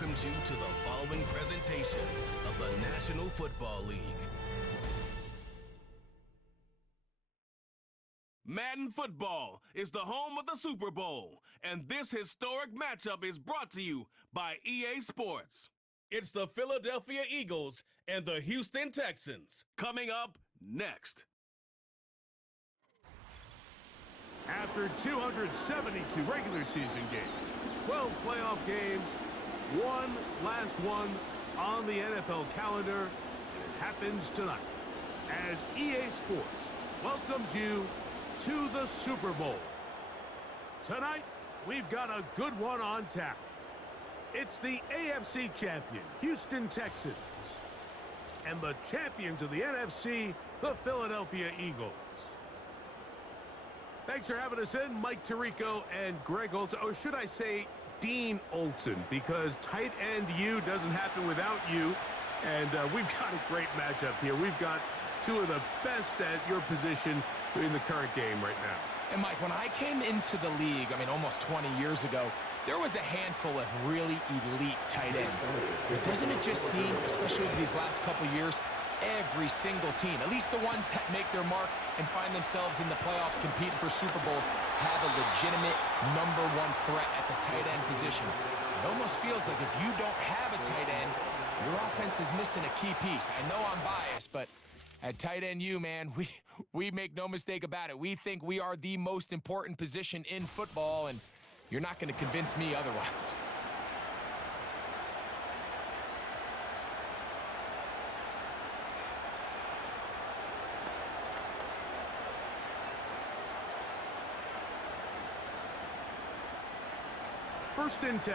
welcomes you to the following presentation of the National Football League. Madden Football is the home of the Super Bowl, and this historic matchup is brought to you by EA Sports. It's the Philadelphia Eagles and the Houston Texans. Coming up next. After 272 regular season games, 12 playoff games, one last one on the NFL calendar, and it happens tonight as EA Sports welcomes you to the Super Bowl. Tonight, we've got a good one on tap. It's the AFC champion, Houston Texans, and the champions of the NFC, the Philadelphia Eagles. Thanks for having us in, Mike Tirico and Greg Olson, or should I say Dean Olson, because tight end U doesn't happen without you, and we've got a great matchup here. We've got two of the best at your position in the current game right now. And Mike, when I came into the league, almost 20 years ago, there was a handful of really elite tight ends. But doesn't it just seem, especially over these last couple years, every single team, at least the ones that make their mark and find themselves in the playoffs competing for Super Bowls, have a legitimate #1 threat at the tight end position. It almost feels like if you don't have a tight end, your offense is missing a key piece. I know I'm biased, but at tight end U, man, we make no mistake about it. We think we are the most important position in football, and you're not going to convince me otherwise. First and 10.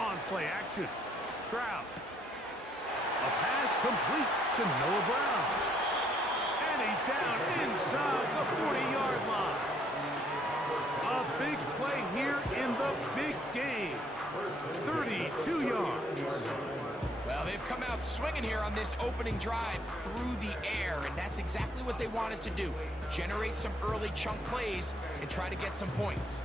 On play action, Stroud. A pass complete to Noah Brown. And he's down inside the 40-yard line. A big play here in the big game. 32 yards. Well, they've come out swinging here on this opening drive through the air, and that's exactly what they wanted to do. Generate some early chunk plays and try to get some points.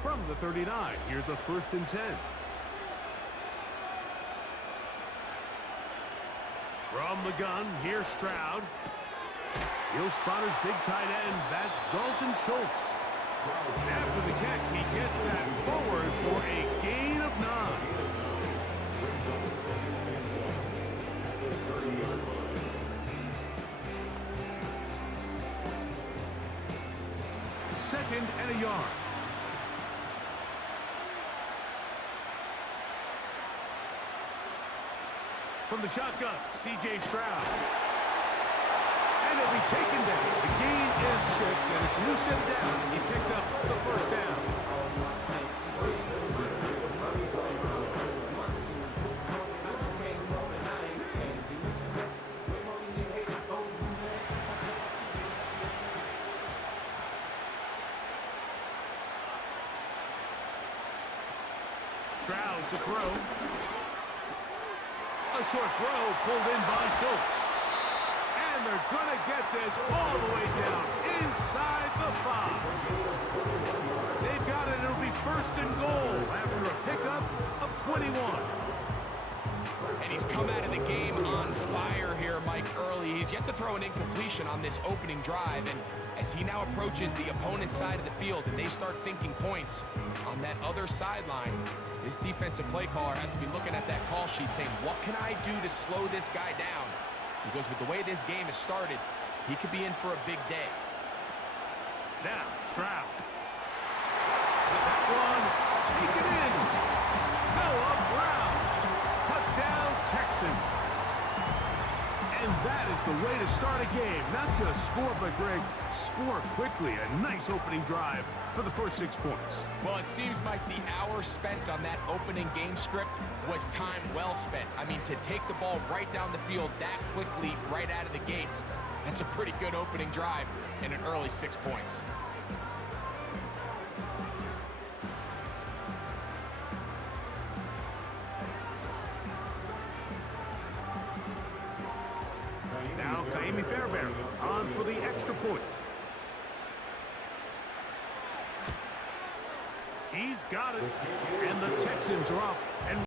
From the 39, here's a first and 10. From the gun, here's Stroud. He'll spot his big tight end. That's Dalton Schultz. After the catch, he gets that forward for a gain of 9. Second and a yard. From the shotgun, C.J. Stroud. And it'll be taken down. The gain is 6, and it's loosened down. He picked up the first down. Stroud to throw. A short throw pulled in by Schultz. And they're going to get this all the way down inside the 5. They've got it. It'll be first and goal after a pickup of 21. And he's come out of the game on fire here, Mike, early. He's yet to throw an incompletion on this opening drive. And as he now approaches the opponent's side of the field and they start thinking points on that other sideline, this defensive play caller has to be looking at that call sheet saying, what can I do to slow this guy down? Because with the way this game has started, he could be in for a big day. Now, Stroud. That one taken in. Noah Brown. Touchdown, Texans. And that is the way to start a game. Not just score, but, Greg, score quickly. A nice opening drive for the first 6 points. Well, it seems like the hour spent on that opening game script was time well spent. To take the ball right down the field that quickly, right out of the gates, that's a pretty good opening drive and an early 6 points. He's got it. And the Texans are off. And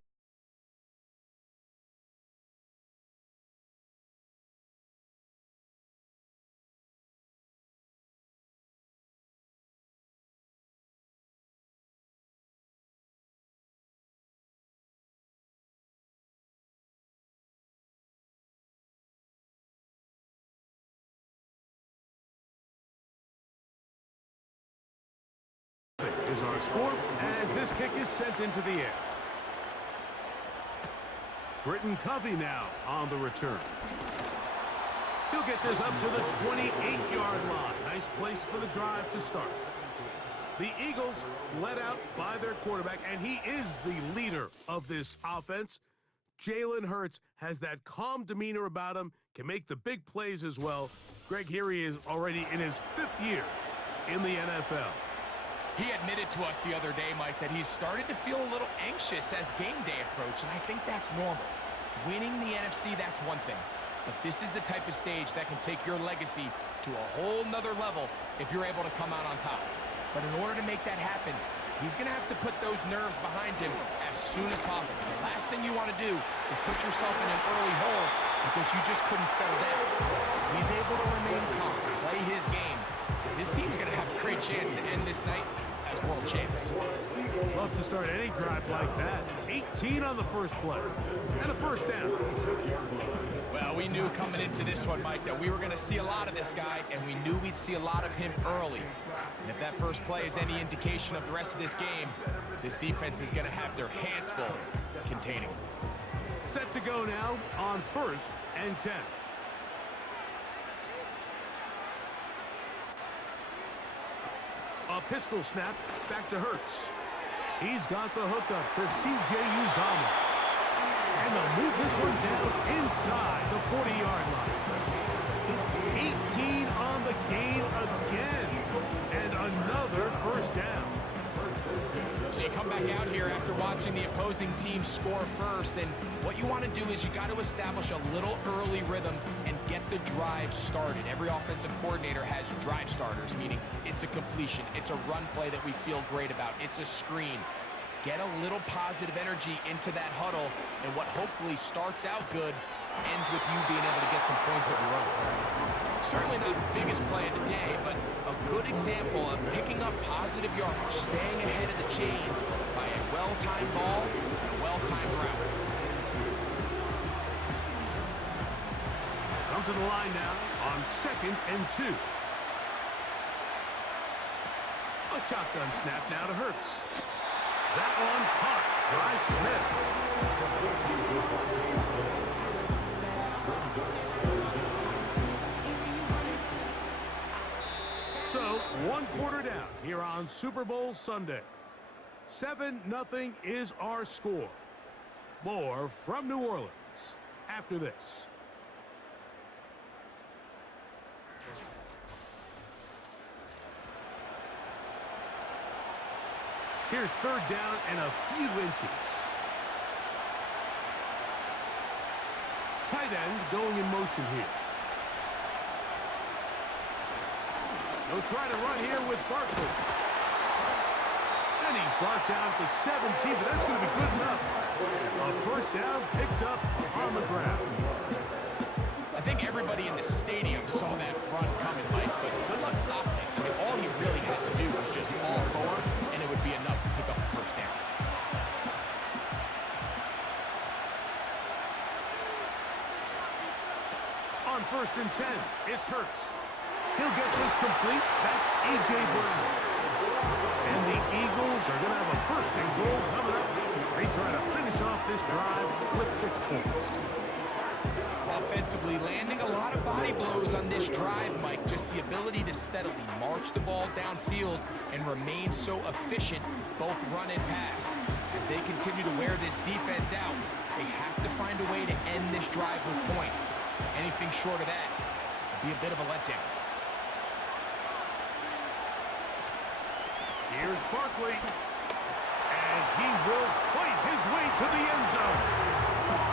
is our score as this kick is sent into the air. Britton Covey now on the return. He'll get this up to the 28-yard line. Nice place for the drive to start. The Eagles led out by their quarterback, and he is the leader of this offense. Jalen Hurts has that calm demeanor about him, can make the big plays as well. Greg, here he is already in his 5th year in the NFL. He admitted to us the other day, Mike, that he's started to feel a little anxious as game day approached, and I think that's normal. Winning the NFC, that's one thing. But this is the type of stage that can take your legacy to a whole nother level if you're able to come out on top. But in order to make that happen, he's going to have to put those nerves behind him as soon as possible. The last thing you want to do is put yourself in an early hole because you just couldn't settle down. If he's able to remain calm, play his game, his team's going to have a great chance to end this night as world champs. Love to start any drive like that. 18 on the first play. And a first down. Well, we knew coming into this one, Mike, that we were going to see a lot of this guy, and we knew we'd see a lot of him early. And if that first play is any indication of the rest of this game, this defense is going to have their hands full containing him. Set to go now on 1st and 10. A pistol snap back to Hurts. He's got the hookup to C.J. Uzomah. And they'll move this one down inside the 40-yard line. 18 on the gain again. And another first down. So you come back out here after watching the opposing team score first, and what you want to do is you got to establish a little early rhythm and get the drive started. Every offensive coordinator has drive starters, meaning it's a completion, it's a run play that we feel great about, it's a screen. Get a little positive energy into that huddle, and what hopefully starts out good ends with you being able to get some points of your own. Certainly not the biggest play of the day, but a good example of picking up positive yardage, staying ahead of the chains by a well-timed ball and a well-timed route. Come to the line now on 2nd and 2. A shotgun snap now to Hurts. That one caught by Smith. So, 1 quarter down here on Super Bowl Sunday. 7-0 is our score. More from New Orleans after this. Here's 3rd down and a few inches. Tight end going in motion here. They'll try to run here with Barkley. And he's brought down to 17, but that's going to be good enough. A first down picked up on the ground. I think everybody in the stadium saw that run coming, Mike, but good luck stopping it. I mean, all he really had to do was just fall forward, and it would be enough to pick up the first down. On 1st and 10, it's Hurts. He'll get this complete. That's A.J. Brown. And the Eagles are going to have a 1st and goal coming up. They try to finish off this drive with 6 points. Offensively, landing a lot of body blows on this drive, Mike. Just the ability to steadily march the ball downfield and remain so efficient, both run and pass. As they continue to wear this defense out, they have to find a way to end this drive with points. Anything short of that would be a bit of a letdown. Here's Barkley. And he will fight his way to the end zone.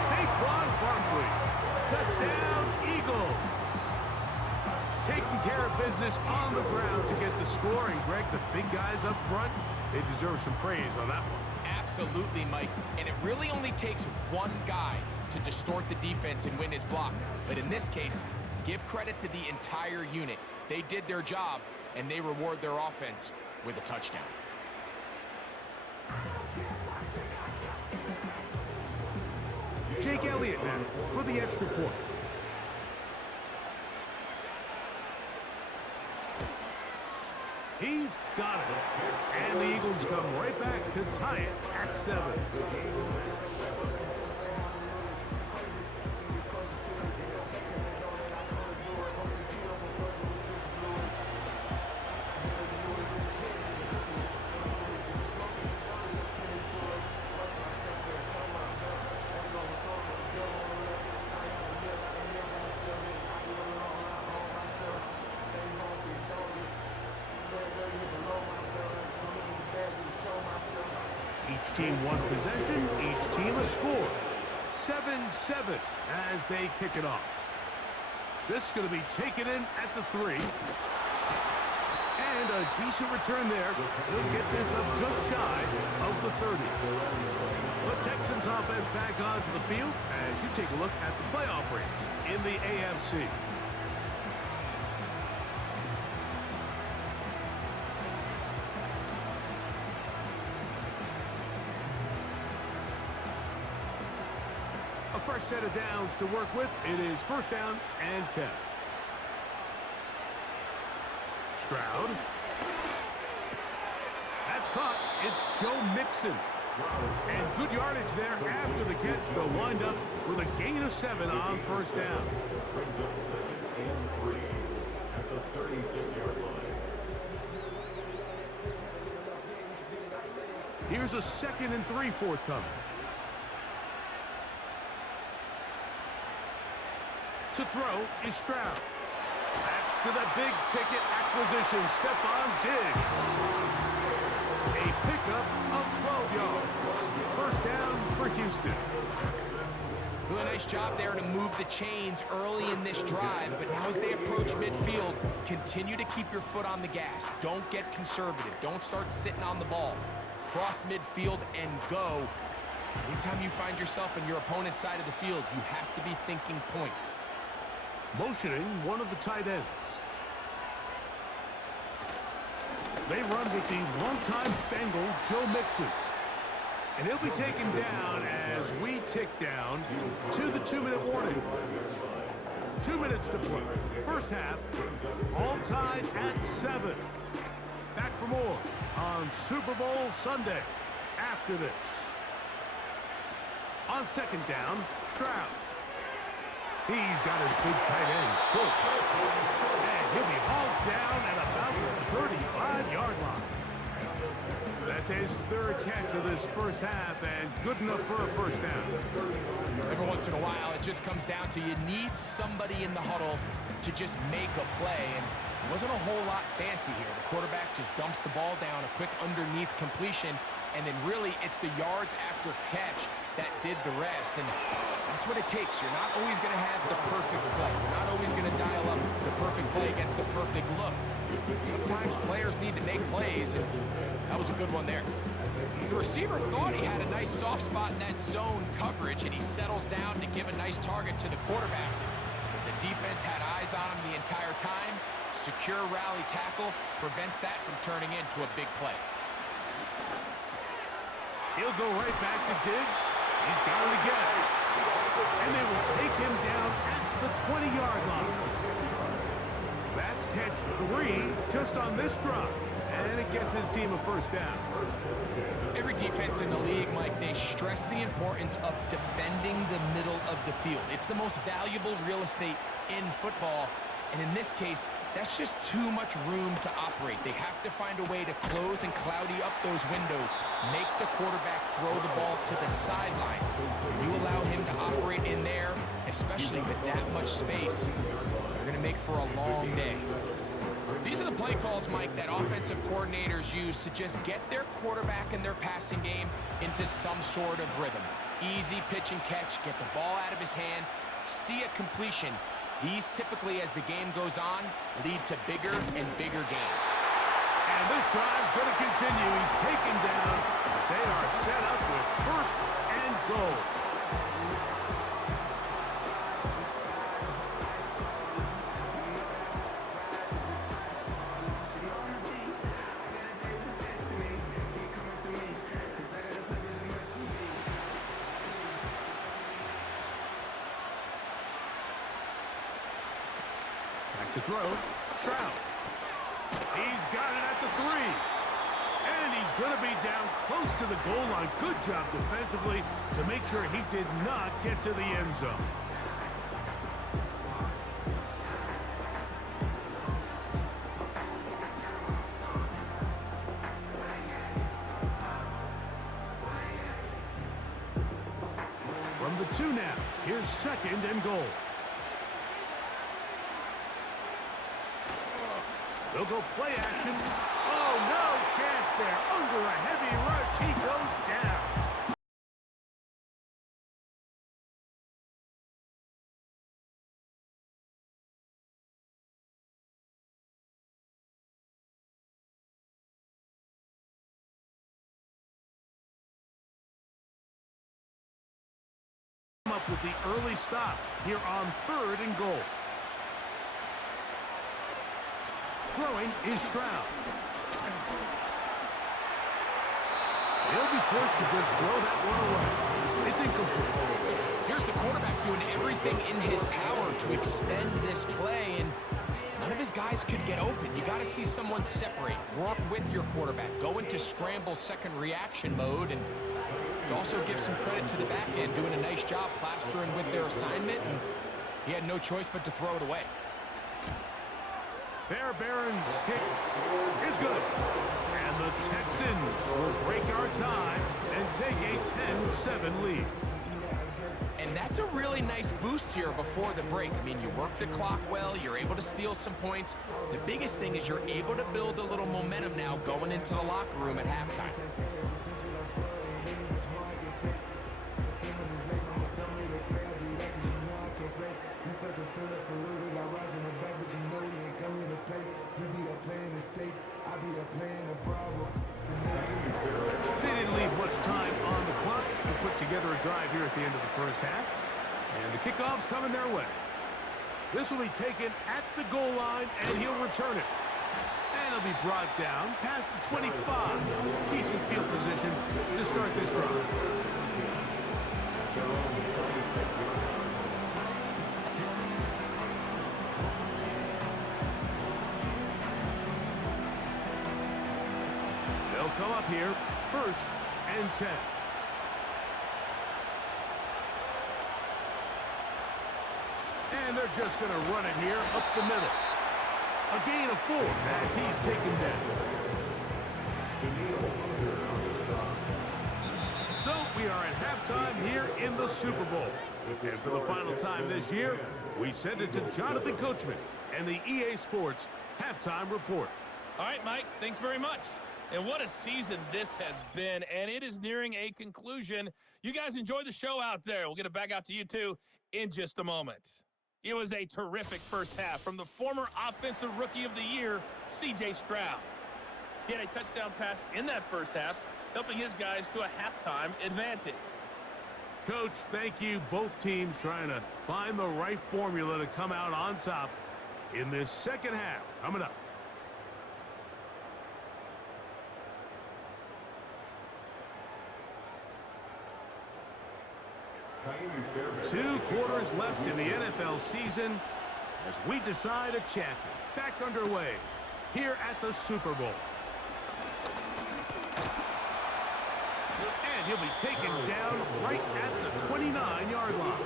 Saquon Barkley. Touchdown, Eagles. Taking care of business on the ground to get the score. And Greg, the big guys up front, They deserve some praise on that one. Absolutely, Mike. And it really only takes one guy to distort the defense and win his block. But in this case, give credit to the entire unit. They did their job, and they reward their offense with a touchdown. Jake Elliott now for the extra point. He's got it. And the Eagles come right back to tie it at 7. Each team one possession, each team a score. 7-7 as they kick it off. This is going to be taken in at the 3. And a decent return there. He'll get this up just shy of the 30. The Texans offense back onto the field as you take a look at the playoff race in the AFC. A fresh set of downs to work with. It is first down and 10. Stroud. That's caught. It's Joe Mixon. And good yardage there after the catch. They'll wind up with a gain of 7 on first down. Brings up 2nd and 3 at the 36-yard line. Here's a 2nd and 3 forthcoming. To throw is Stroud. That's to the big-ticket acquisition, Stephon Diggs. A pickup of 12 yards. First down for Houston. Really nice job there to move the chains early in this drive, but now as they approach midfield, continue to keep your foot on the gas. Don't get conservative. Don't start sitting on the ball. Cross midfield and go. Anytime you find yourself on your opponent's side of the field, you have to be thinking points. Motioning one of the tight ends. They run with the longtime Bengal, Joe Mixon. And he'll be taken down as we tick down to the 2-minute warning. 2 minutes to play. First half, all tied at 7. Back for more on Super Bowl Sunday after this. On second down, Stroud. He's got his big tight end, Schultz. And he'll be hauled down at about the 35-yard line. That's his 3rd catch of this first half, and good enough for a first down. Every once in a while, it just comes down to you need somebody in the huddle to just make a play, and it wasn't a whole lot fancy here. The quarterback just dumps the ball down, a quick underneath completion, and then really it's the yards after catch that did the rest, and that's what it takes. You're not always going to have the perfect play. You're not always going to dial up the perfect play against the perfect look. Sometimes players need to make plays, and that was a good one there. The receiver thought he had a nice soft spot in that zone coverage, and he settles down to give a nice target to the quarterback. But the defense had eyes on him the entire time. Secure rally tackle prevents that from turning into a big play. He'll go right back to Diggs. He's got it again. And they will take him down at the 20-yard line. That's catch 3 just on this drive. And it gets his team a first down. Every defense in the league, Mike, they stress the importance of defending the middle of the field. It's the most valuable real estate in football. And in this case, that's just too much room to operate. They have to find a way to close and cloudy up those windows, make the quarterback throw the ball to the sidelines. When you allow him to operate in there, especially with that much space, they're going to make for a long day. These are the play calls, Mike, that offensive coordinators use to just get their quarterback and their passing game into some sort of rhythm. Easy pitch and catch, get the ball out of his hand, see a completion. These typically, as the game goes on, lead to bigger and bigger gains. And this drive's going to continue. He's taken down. They are set up with first and goal. Back to throw. Stroud. He's got it at the 3. And he's going to be down close to the goal line. Good job defensively to make sure he did not get to the end zone. From the 2 now, here's second and goal. They'll go play action. Oh, no chance there. Under a heavy rush, he goes down. Up with the early stop here on third and goal. Throwing is Stroud. He'll be forced to just throw that one away. It's incomplete. Here's the quarterback doing everything in his power to extend this play, and none of his guys could get open. You got to see someone separate, work with your quarterback, go into scramble second reaction mode, and also give some credit to the back end, doing a nice job plastering with their assignment, and he had no choice but to throw it away. Fairbairn's kick is good. And the Texans will break our tie and take a 10-7 lead. And that's a really nice boost here before the break. I mean, you work the clock well, you're able to steal some points. The biggest thing is you're able to build a little momentum now going into the locker room at halftime. They didn't leave much time on the clock to put together a drive here at the end of the first half. And the kickoff's coming their way. This will be taken at the goal line, and he'll return it. And he'll be brought down past the 25. Decent field position to start this drive. They'll come up here, first and 10. And they're just going to run it here up the middle. A gain of 4 as he's taken down. So we are at halftime here in the Super Bowl. And for the final time this year, we send it to Jonathan Coachman and the EA Sports Halftime Report. All right, Mike, thanks very much. And what a season this has been, and it is nearing a conclusion. You guys enjoy the show out there. We'll get it back out to you, too, in just a moment. It was a terrific first half from the former Offensive Rookie of the Year, C.J. Stroud. He had a touchdown pass in that first half, helping his guys to a halftime advantage. Coach, thank you. Both teams trying to find the right formula to come out on top in this second half. Coming up. Two quarters left in the NFL season as we decide a champion. Back underway here at the Super Bowl. And he'll be taken down right at the 29-yard line.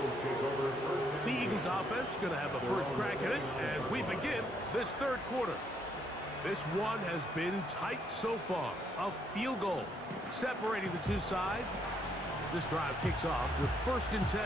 The Eagles offense going to have the first crack at it as we begin this third quarter. This one has been tight so far. A field goal separating the two sides. This drive kicks off with first and 10.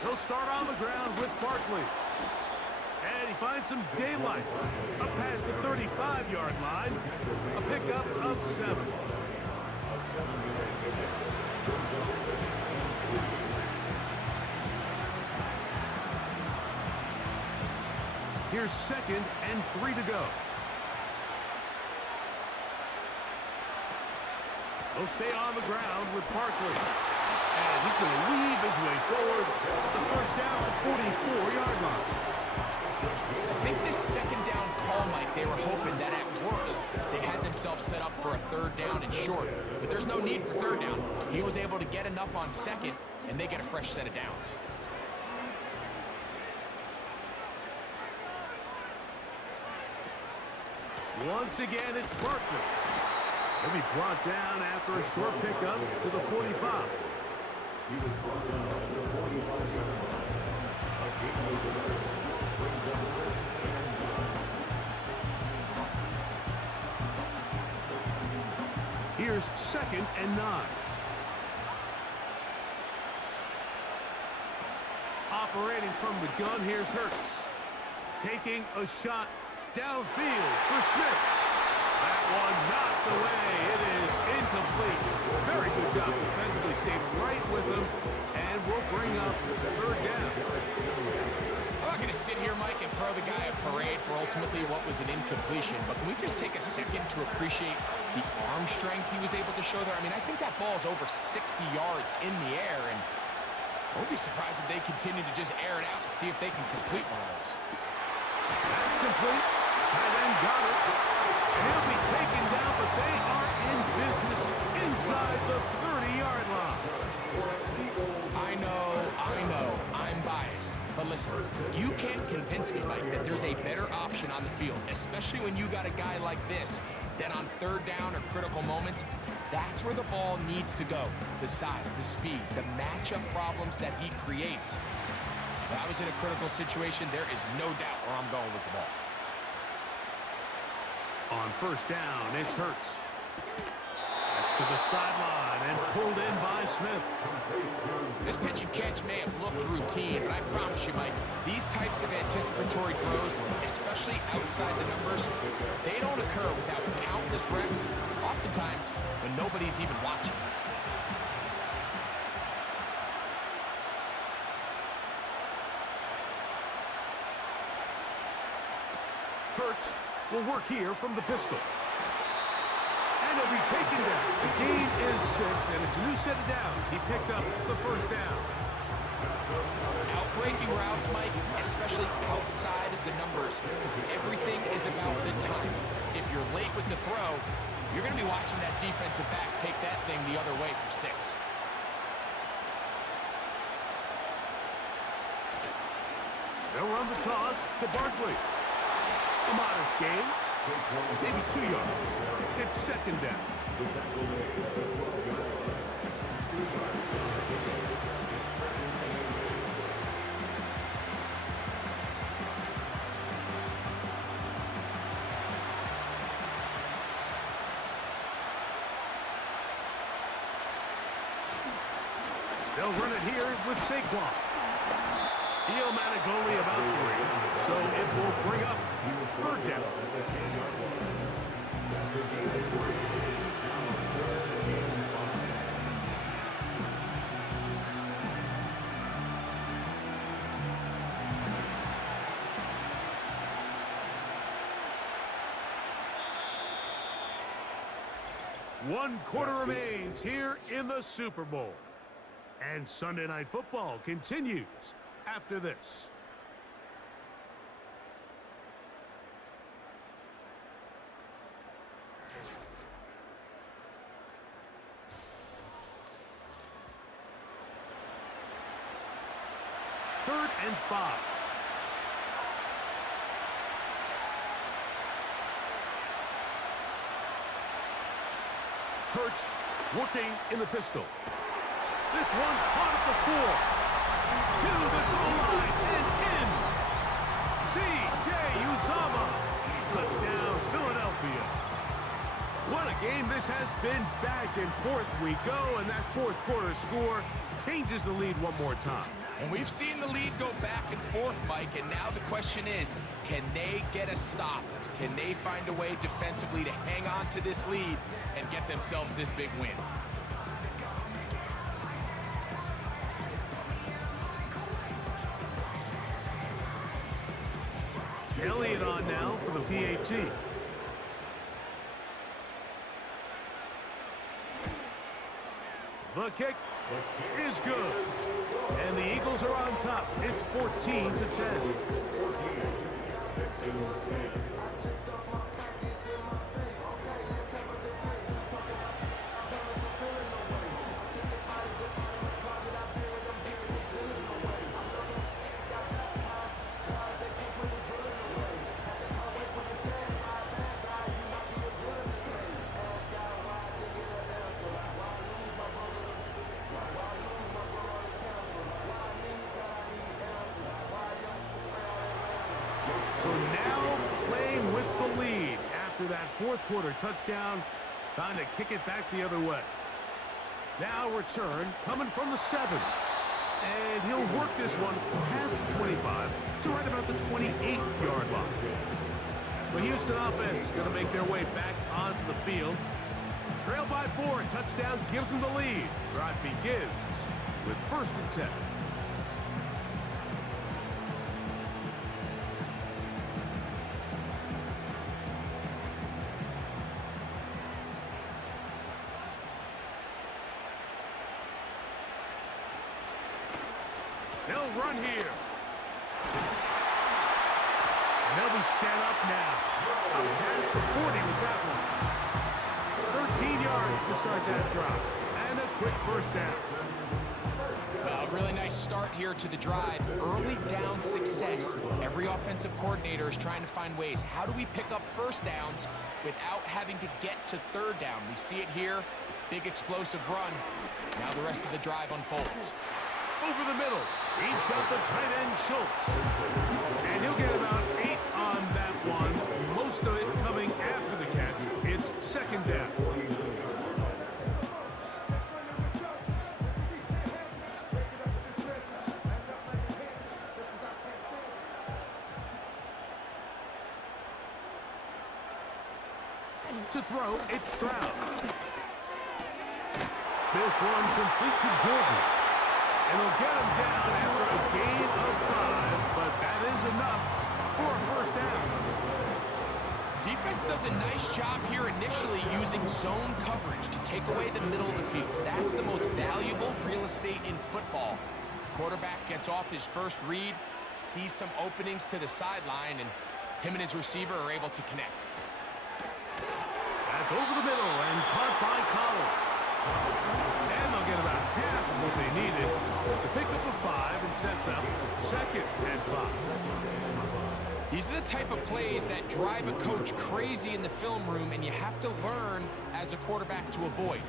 He'll start on the ground with Barkley. finds some daylight. Up past the 35-yard line. A pickup of 7. Here's 2nd and 3 to go. He'll stay on the ground with Barkley. And he's going to weave his way forward. It's a first down at the 44-yard line. I think this 2nd down call, Mike, they were hoping that at worst they had themselves set up for a 3rd down and short. But there's no need for 3rd down. He was able to get enough on 2nd, and they get a fresh set of downs. Once again, it's Barkley. He'll be brought down after a short pickup to the 45. He was brought down at the 45-yard line. A game over brings up 2nd and 9. Here's 2nd and 9. Operating from the gun, here's Hurts. Taking a shot downfield for Smith. That one knocked away. It is incomplete. Very good job defensively. Stayed right with him. And we'll bring up 3rd down. I'm not going to sit here, Mike, and throw the guy a parade for ultimately what was an incompletion, but can we just take a second to appreciate the arm strength he was able to show there? I mean, I think that ball is over 60 yards in the air, and I won't be surprised if they continue to just air it out and see if they can complete one of those. That's complete. Tight end got it. And he'll be taken down, but they are in business inside the 30-yard line. I know, I'm biased. But listen, you can't convince me, Mike, that there's a better option on the field, especially when you got a guy like this, that on 3rd down or critical moments, that's where the ball needs to go. The size, the speed, the matchup problems that he creates. If I was in a critical situation, there is no doubt where I'm going with the ball. On 1st down, it's Hurts. That's to the sideline and pulled in by Smith. This pitch and catch may have looked routine, but I promise you, Mike, these types of anticipatory throws, especially outside the numbers, they don't occur without countless reps, oftentimes when nobody's even watching. Hurts will work here from the pistol. And he'll be taken down. The gain is 6, and it's a new set of downs. He picked up the 1st down. Outbreaking routes, Mike, especially outside of the numbers, everything is about the timing. If you're late with the throw, you're going to be watching that defensive back take that thing the other way for 6. They'll run the toss to Barkley. A modest gain, maybe 2 yards. It's 2nd down. They'll run it here with Saquon. He'll manage only about 3, so it will bring up 3rd down. One quarter remains here in the Super Bowl. And Sunday Night Football continues after this. Third and 5. Hurts working in the pistol. This one caught at the 4. To the goal line and in. C.J. Uzomah. Touchdown, Philadelphia. What a game this has been. Back and forth we go, and that 4th quarter score changes the lead one more time. And we've seen the lead go back and forth, Mike, and now the question is, can they get a stop? Can they find a way defensively to hang on to this lead and get themselves this big win? Elliott on now for the PAT. The kick is good. And the Eagles are on top. It's 14-10. So now playing with the lead after that fourth quarter touchdown. Time to kick it back the other way. Now return coming from the 7. And he'll work this one past the 25 to right about the 28-yard line. The Houston offense going to make their way back onto the field. Trail by 4, and touchdown gives them the lead. Drive begins with 1st and 10. They'll run here. And they'll be set up now. Up past the 40 with that one. 13 yards to start that drive. And a quick 1st down. Well, a really nice start here to the drive. Early down success. Every offensive coordinator is trying to find ways. How do we pick up 1st downs without having to get to 3rd down? We see it here. Big explosive run. Now the rest of the drive unfolds. Over the middle. He's got the tight end, Schultz. And he'll get about 8 on that one. Most of it coming after the catch. It's 2nd down. To throw, it's Stroud. This one complete to Jordan. And he'll get him down after a gain of 5, but that is enough for a 1st down. Defense does a nice job here initially using zone coverage to take away the middle of the field. That's the most valuable real estate in football. Quarterback gets off his first read, sees some openings to the sideline, and him and his receiver are able to connect. That's over the middle and caught by Collins. And they'll get about half of what they needed to pick up a 5 and sets up 2nd and 5. These are the type of plays that drive a coach crazy in the film room, and you have to learn as a quarterback to avoid.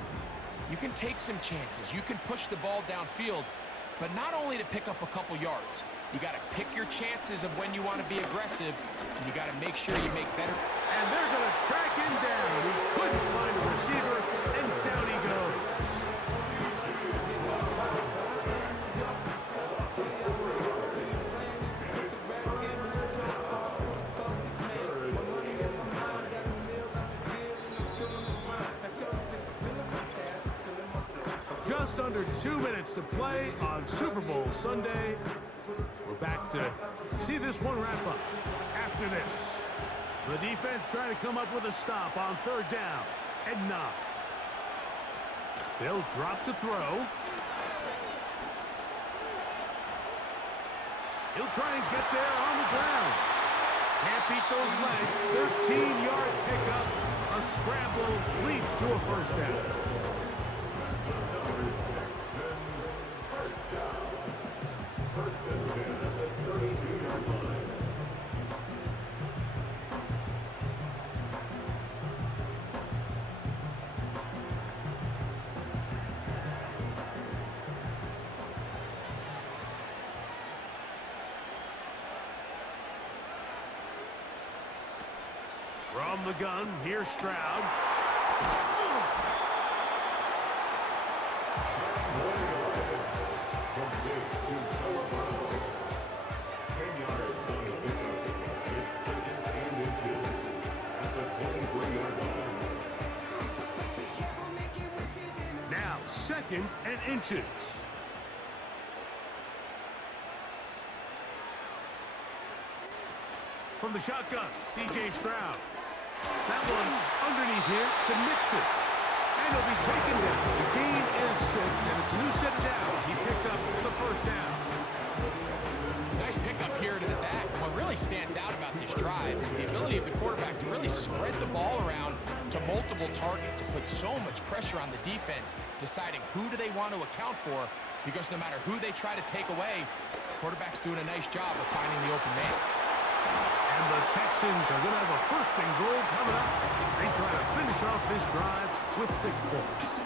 You can take some chances. You can push the ball downfield, but not only to pick up a couple yards. You got to pick your chances of when you want to be aggressive, and you got to make sure you make better. And they're going to track him down. He couldn't find a receiver, and down he goes. Just under 2 minutes to play on Super Bowl Sunday. We're back to see this one wrap up after this. The defense trying to come up with a stop on 3rd down and 9. They'll drop to throw. He'll try and get there on the ground. Can't beat those legs. 13-yard pickup. A scramble leads to a 1st down. From the gun, here's Stroud. complete to Noah Brown. 10 yards on the pickup. It's second and inches at the 23-yard line. Now, second and inches. From the shotgun, C.J. Stroud. That one underneath here to mix it. And he'll be taken down. The gain is 6, and it's a new set of downs. He picked up the first down. Nice pickup here to the back. What really stands out about this drive is the ability of the quarterback to really spread the ball around to multiple targets and put so much pressure on the defense, deciding who do they want to account for, because no matter who they try to take away, the quarterback's doing a nice job of finding the open man. And the Texans are going to have a first and goal coming up. They try to finish off this drive with 6 points.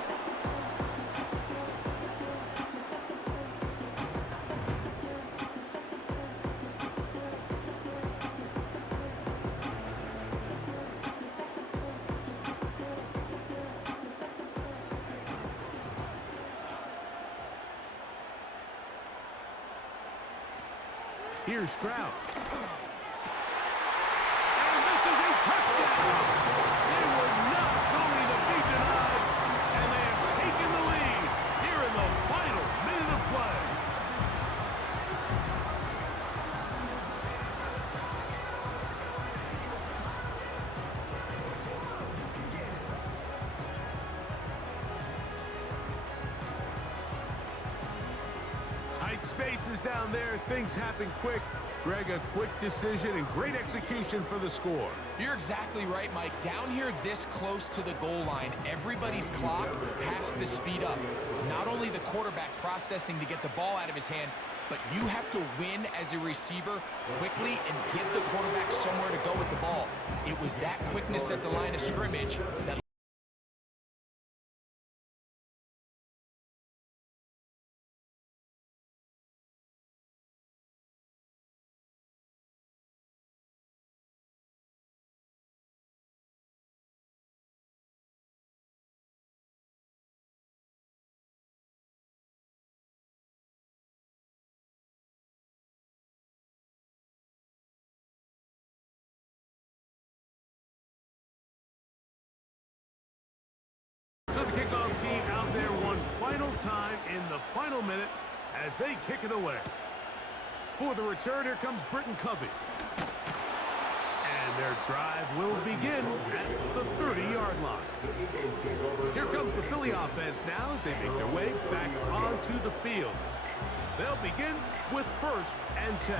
Here's Stroud. And this is a touchdown. They were not going to be denied, and they have taken the lead here in the final minute of play. Tight spaces down there. Things happen quick. Greg, a quick decision and great execution for the score. You're exactly right, Mike. Down here this close to the goal line, everybody's clock has to speed up. Not only the quarterback processing to get the ball out of his hand, but you have to win as a receiver quickly and give the quarterback somewhere to go with the ball. It was that quickness at the line of scrimmage that So the kickoff team out there one final time in the final minute as they kick it away. For the return, here comes Britton Covey. And their drive will begin at the 30-yard line. Here comes the Philly offense now as they make their way back onto the field. They'll begin with 1st and 10.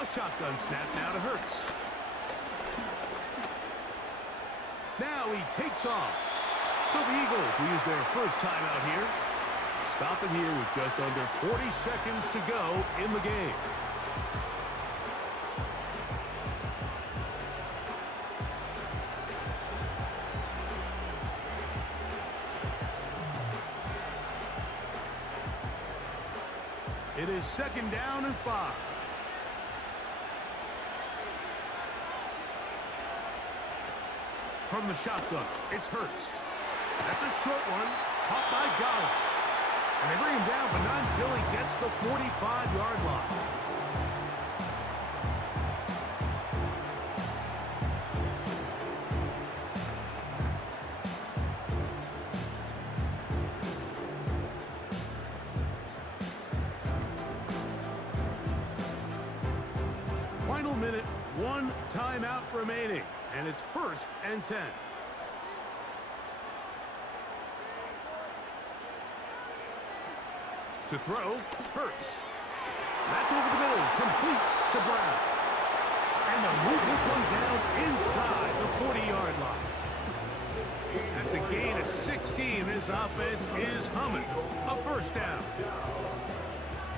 A shotgun snap now to Hurts. Now he takes off. So the Eagles will use their first time out here. Stopping here with just under 40 seconds to go in the game. It is 2nd down and 5. From the shotgun, it's Hurts. That's a short one, caught by Golladay. And they bring him down, but not until he gets the 45-yard line. Final minute, 1 timeout remaining. And it's 1st and 10. To throw, Hurts. That's over the middle, complete to Brown. And they'll move this one down inside the 40-yard line. That's a gain of 16. This offense is humming. A 1st down.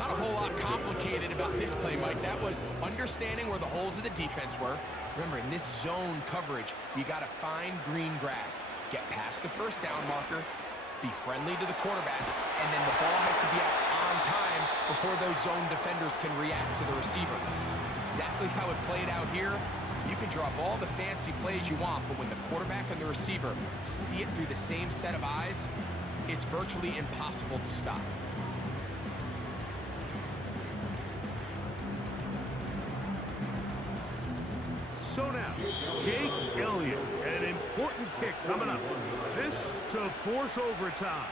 not a whole lot complicated about this play, Mike. That was understanding where the holes of the defense were, Remember, in this zone coverage, you got to find green grass, get past the first down marker, be friendly to the quarterback, and then the ball has to be out on time before those zone defenders can react to the receiver. It's exactly how it played out here. You can draw up all the fancy plays you want, but when the quarterback and the receiver see it through the same set of eyes, it's virtually impossible to stop. So now, Jake Elliott, an important kick coming up. This to force overtime.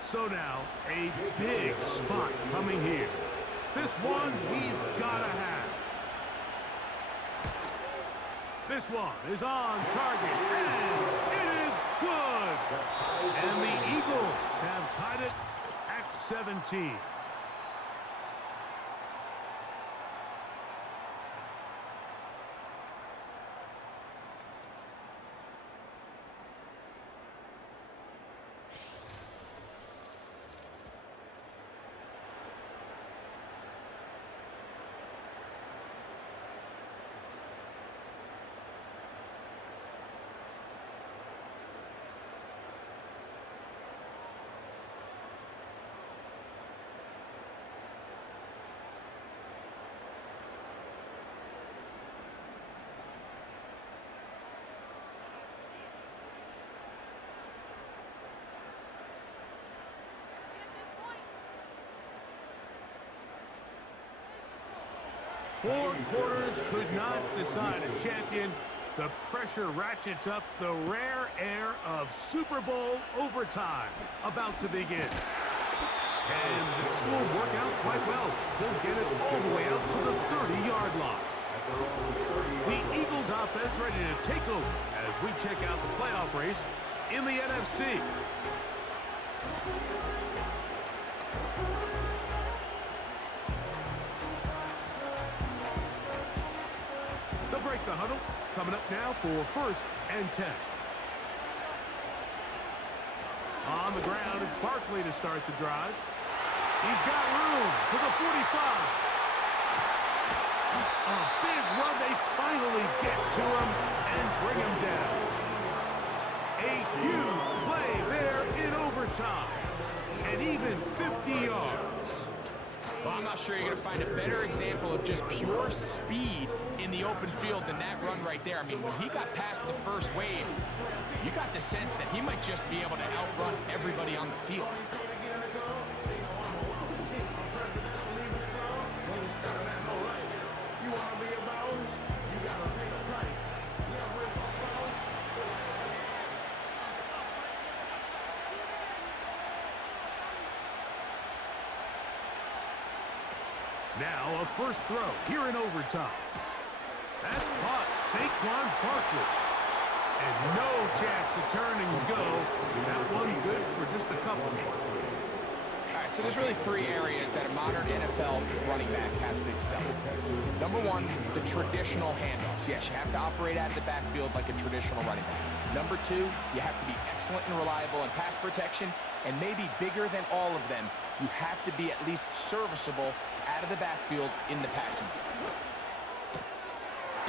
So now, a big spot coming here. This one he's gotta have. This one is on target, and it is good. And the Eagles have tied it at 17. Four quarters could not decide a champion. The pressure ratchets up, the rare air of Super Bowl overtime about to begin. And this will work out quite well. They'll get it all the way out to the 30-yard line. The Eagles offense ready to take over as we check out the playoff race in the NFC. They'll break the huddle. Coming up now for 1st and 10. On the ground, it's Barkley to start the drive. He's got room to the 45. A big run. They finally get to him and bring him down. A huge play there in overtime. And even 50 yards. Well, I'm not sure you're going to find a better example of just pure speed in the open field than that run right there. I mean, when he got past the first wave, you got the sense that he might just be able to outrun everybody on the field. Now a first throw here in overtime. That's caught. Saquon Barkley. And no chance to turn and go. That one good for just a couple. All right, so there's really three areas that a modern NFL running back has to excel. Number one, the traditional handoffs. Yes, you have to operate out of the backfield like a traditional running back. Number two, you have to be excellent and reliable in pass protection, and maybe bigger than all of them, you have to be at least serviceable out of the backfield in the passing game.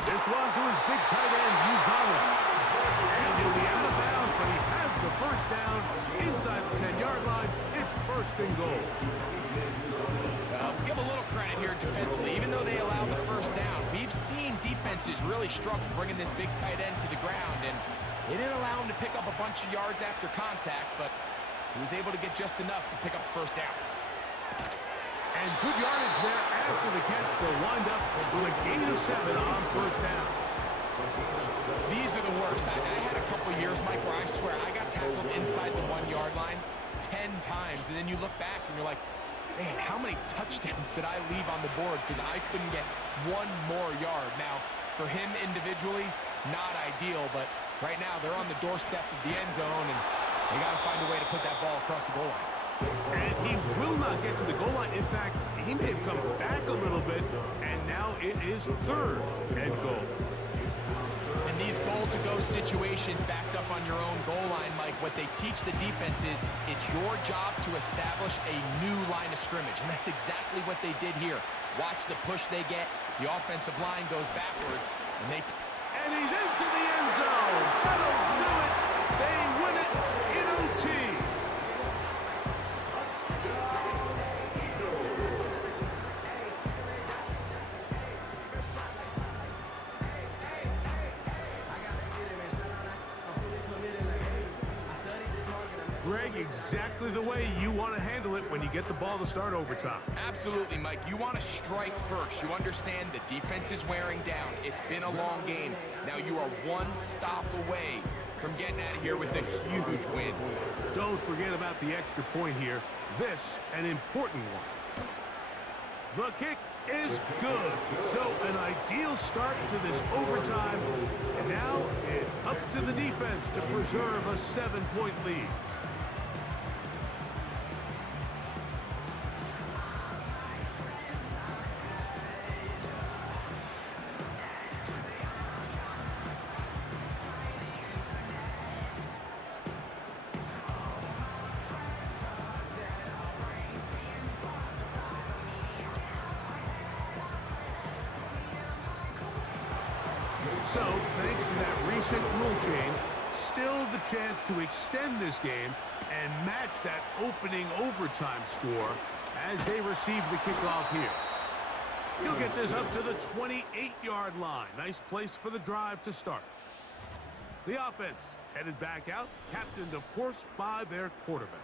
This one to his big tight end, Uzama. And he'll be out of bounds, but he has the first down inside the 10-yard line. It's 1st and goal. Give a little credit here defensively. Even though they allowed the first down, we've seen defenses really struggle bringing this big tight end to the ground, and they didn't allow him to pick up a bunch of yards after contact, but he was able to get just enough to pick up the first down. And good yardage there after the catch. They'll wind up with a gain of 7 on 1st down. These are the worst. I had a couple years, Mike, where I swear I got tackled inside the 1-yard line 10 times, and then you look back and you're like, man, how many touchdowns did I leave on the board because I couldn't get one more yard? Now, for him individually, not ideal, but right now they're on the doorstep of the end zone, and they got to find a way to put that ball across the goal line. And he will not get to the goal line. In fact, he may have come back a little bit, and now it is third and goal. And these goal-to-go situations backed up on your own goal line, Mike, what they teach the defense is it's your job to establish a new line of scrimmage, and that's exactly what they did here. Watch the push they get. The offensive line goes backwards, and and he's into the end zone. That'll do it. They win it in OT. Greg, exactly the way you want to handle it when you get the ball to start overtime. Absolutely, Mike. You want to strike first. You understand the defense is wearing down. It's been a long game. Now you are one stop away from getting out of here with a huge win. Don't forget about the extra point here. This, an important one. The kick is good. So an ideal start to this overtime. And now it's up to the defense to preserve a 7-point lead. So, thanks to that recent rule change, still the chance to extend this game and match that opening overtime score as they receive the kickoff here. He'll get this up to the 28-yard line. Nice place for the drive to start. The offense headed back out, captained, of course, by their quarterback.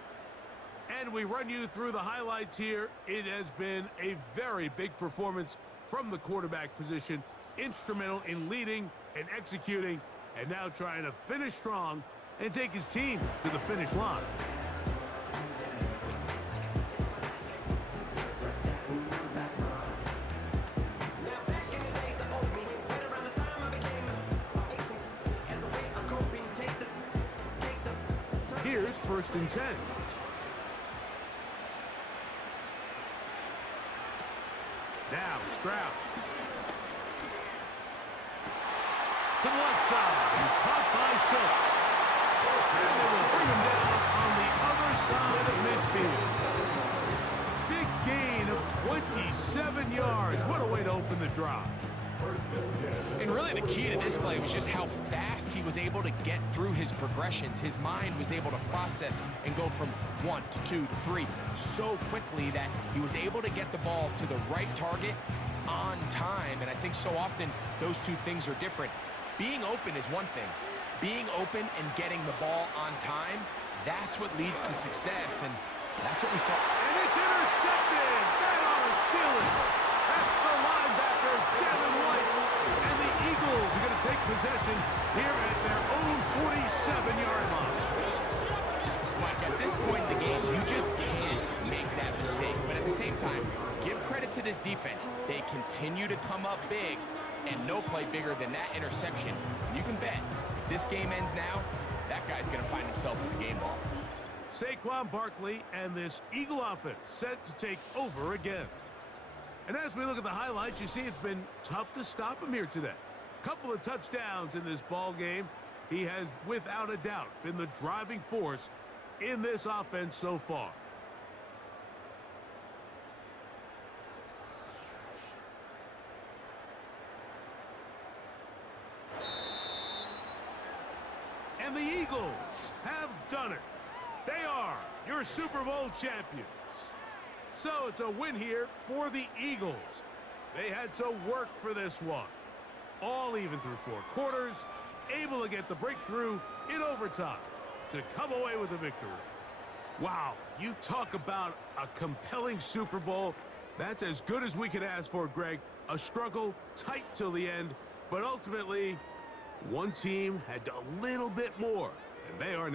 And we run you through the highlights here. It has been a very big performance from the quarterback position. Instrumental in leading and executing, and now trying to finish strong and take his team to the finish line. Here's 1st and 10. Now Stroud. To the left side, and caught by Schultz. And they will bring him down on the other side of midfield. Big gain of 27 yards. What a way to open the drive. And really the key to this play was just how fast he was able to get through his progressions. His mind was able to process and go from 1 to 2 to 3 so quickly that he was able to get the ball to the right target on time. And I think so often those two things are different. Being open is one thing. Being open and getting the ball on time, that's what leads to success, and that's what we saw. And it's intercepted! That ought to seal it! That's the linebacker, Devin White. And the Eagles are going to take possession here at their own 47-yard line. Mike, at this point in the game, you just can't make that mistake. But at the same time, give credit to this defense. They continue to come up big, and no play bigger than that interception. You can bet, if this game ends now, that guy's going to find himself with the game ball. Saquon Barkley and this Eagle offense set to take over again. And as we look at the highlights, you see it's been tough to stop him here today. Couple of touchdowns in this ball game. He has, without a doubt, been the driving force in this offense so far. And the Eagles have done it. They are your Super Bowl champions. So it's a win here for the Eagles. They had to work for this one. All even through 4 quarters, able to get the breakthrough in overtime to come away with a victory. Wow, you talk about a compelling Super Bowl. That's as good as we could ask for, Greg. A struggle tight till the end, but ultimately, one team had a little bit more, and they are now